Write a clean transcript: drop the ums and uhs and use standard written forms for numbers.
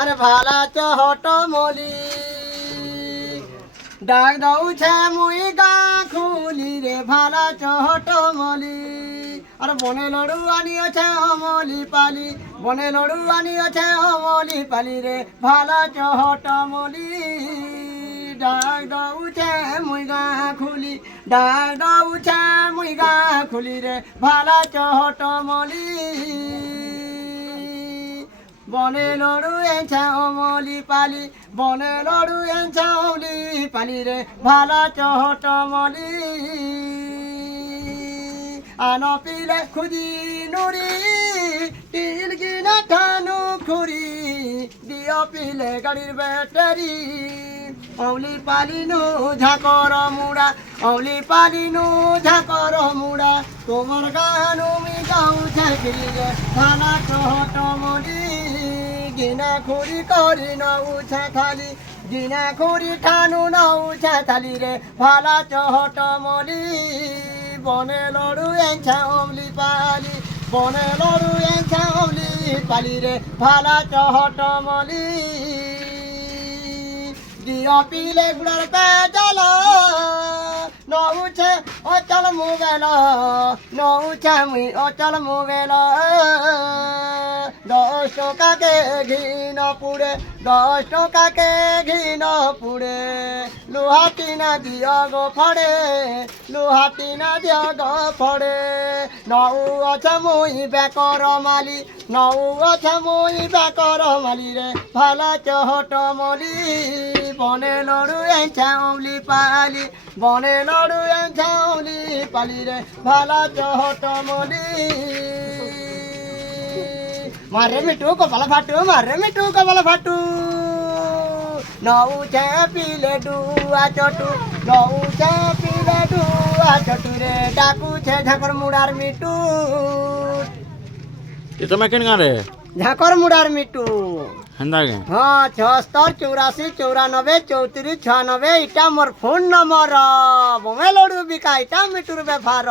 আরে ভালা চহট মলি ডাক দৌছে মুই গা খুলি রে ভালা চহট মলি আরে বনে লড়ু আনিয়েছে অমলি পালি বনে লড়ু আনিয়েছে অমলি পালি রে ভালা চহট মলি ডাক দৌছে মুই গা খুলি ডাক দৌছে মুই গা খুলি রে ভালা চহট মলি বনে লড়ু এঁছা অমলি পালি বনে লড়ু এঁছা অমলি পালি রে ভালা চহট মলি আন পিলে খুঁজি নুরি টিল কিনা ঠানু খুরি দিও পিলে গাড়ির ব্যাটারি অমলি পালিনু ঝাকর মুড়া অমলি পালিনু ঝাকর মুড়া তোমার গানু মি গাউ ঝাকিলে ভালা চহট মলি গিনা খুরি করি নৌছা থালি গিনা খুরি ঠানু নৌছা থালি রে ভালা চহট মলি বনে লড়ু এঁছা অমলি পালি বনে লড়ু এঁছা অমলি পালি রে ভালা চহট মলি দিও পিলে গুড়ার পেজাল নৌছে অচল মুবেল নৌছে মুই অচল মুবেল 10 টাকাকে ঘিন পুড়ে 10 টাকাকে ঘিন পুড়ে লুহাটি না দিও গো ফড়ে লুহাটি না দিও গো ফড়ে নৌ আছে মুই বেকর মালি নৌ আছে মুই বেকর মালি রে ভালা চহট মলি বনে লড়ু এঁছা অমলি পালি বনে লড়ু এঁছা অমলি পালি রে ভালা চহট মলি মারে মিটু কপাল ফাটু মারে মিটু কপাল ফাটু নৌছে পিলে ডুয়া চটু নৌছে পিলে ডুয়া চটু রে ডাকুছে ঝাকর মুড়ার মিটু ଏ ତମେ କେନ୍ ଗାଁରେ ঝাকর মুড়ার মিটু ହେନ୍ତା କେଁ হ্যাঁ ৭৬ ৮৪ 94 34 96 এটা মোর ফোন নম্বর বমে লড়ু বিকা এটা মিটুর ব্যাপার